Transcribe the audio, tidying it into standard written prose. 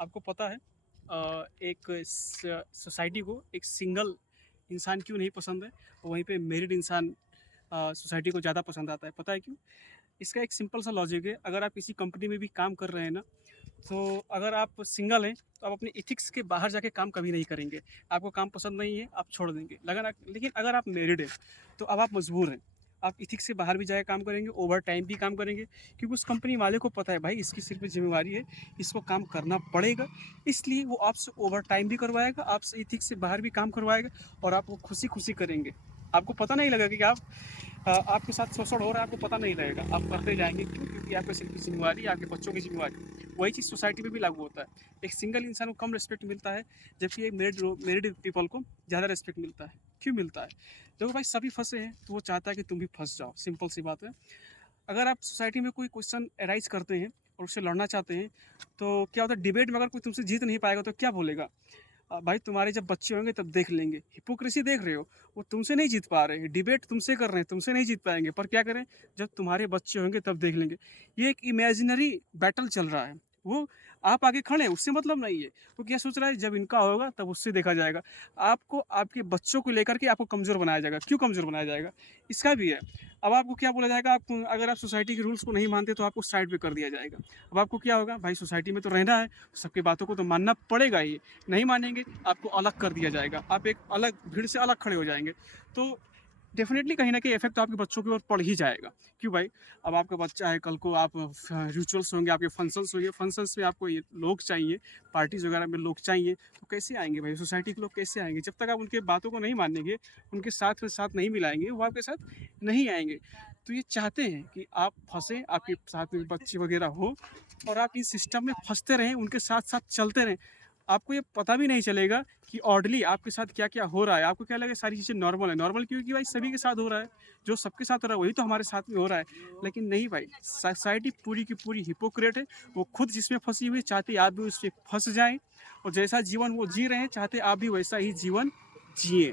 आपको पता है एक सोसाइटी को एक सिंगल इंसान क्यों नहीं पसंद है, वहीं पे मैरिड इंसान सोसाइटी को ज़्यादा पसंद आता है। पता है क्यों? इसका एक सिंपल सा लॉजिक है। अगर आप किसी कंपनी में भी काम कर रहे हैं ना, तो अगर आप सिंगल हैं तो आप अपने एथिक्स के बाहर जाके काम कभी नहीं करेंगे। आपको काम पसंद नहीं है, आप छोड़ देंगे। लेकिन अगर आप मैरिड हैं तो अब आप मजबूर हैं। आप एथिक्स से बाहर भी जाके काम करेंगे, ओवर टाइम भी काम करेंगे, क्योंकि उस कंपनी वाले को पता है भाई इसकी सिर पे जिम्मेवारी है, इसको काम करना पड़ेगा। इसलिए वो आपसे ओवर टाइम भी करवाएगा, आपसे एथिक्स से बाहर भी काम करवाएगा और आप वो खुशी खुशी करेंगे। आपको पता नहीं लगेगा कि आप आपके साथ शोषण हो रहा है, आपको पता नहीं लगेगा। आप करते जाएंगे, क्यों? क्योंकि आपके सिर की जिम्मेवारी, आपके बच्चों की जिम्मेवारी। वही चीज़ सोसाइटी में भी लागू होता है। एक सिंगल इंसान को कम रिस्पेक्ट मिलता है, जबकि एक मैरिड पीपल को ज़्यादा रिस्पेक्ट मिलता है। क्यों मिलता है? देखो भाई, सभी फंसे हैं तो वो चाहता है कि तुम भी फंस जाओ। सिंपल सी बात है। अगर आप सोसाइटी में कोई क्वेश्चन अराइज करते हैं और उससे लड़ना चाहते हैं, तो क्या होता है, डिबेट में अगर कोई तुमसे जीत नहीं पाएगा तो क्या बोलेगा? भाई तुम्हारे जब बच्चे होंगे तब देख लेंगे। हिपोक्रेसी देख रहे हो? वो तुमसे नहीं जीत पा रहे हैं, डिबेट तुमसे कर रहे हैं, तुमसे नहीं जीत पाएंगे, पर क्या करें, जब तुम्हारे बच्चे होंगे तब देख लेंगे। ये एक इमेजिनरी बैटल चल रहा है। वो आप आगे खड़े हैं, उससे मतलब नहीं है। वो क्या सोच रहा है, जब इनका होगा तब उससे देखा जाएगा। आपको आपके बच्चों को लेकर के आपको कमज़ोर बनाया जाएगा। क्यों कमज़ोर बनाया जाएगा? इसका भी है। अब आपको क्या बोला जाएगा, आप अगर आप सोसाइटी के रूल्स को नहीं मानते तो आपको साइड पे कर दिया जाएगा। अब आपको क्या होगा, भाई सोसाइटी में तो रहना है, सबकी बातों को तो मानना पड़ेगा ही। नहीं मानेंगे, आपको अलग कर दिया जाएगा। आप एक अलग भीड़ से अलग खड़े हो जाएंगे। तो डेफिनेटली कहीं न कहीं इफ़ेक्ट तो आपके बच्चों के ऊपर पड़ ही जाएगा। क्यों भाई? अब आपका बच्चा है, कल को आप रिचुअल्स होंगे, आपके फंक्शंस होंगे, फंक्शंस में आपको ये लोग चाहिए, पार्टीज़ वगैरह में लोग चाहिए, तो कैसे आएँगे भाई? सोसाइटी के लोग कैसे आएँगे? जब तक आप उनकी बातों को नहीं मानेंगे, उनके साथ में साथ नहीं मिलाएँगे, वो आपके साथ नहीं आएँगे। तो ये चाहते हैं कि आप फँसें, आपके साथ में बच्चे वगैरह हो और आप इस सिस्टम में फँसते रहें, उनके साथ-साथ चलते रहें। आपको ये पता भी नहीं चलेगा कि ऑडली आपके साथ क्या-क्या हो रहा है। आपको क्या लगेगा, सारी चीज़ें नॉर्मल है। नॉर्मल क्योंकि भाई सभी के साथ हो रहा है। जो सबके साथ हो रहा है वही तो हमारे साथ में हो रहा है। लेकिन नहीं भाई, सोसाइटी पूरी की पूरी हिपोक्रेट है। वो खुद जिसमें फँसी हुई है, चाहती है आप भी उसमें फँस जाएँ और जैसा जीवन वो जी रहे हैं, चाहते हैं आप भी वैसा ही जीवन जिएँ।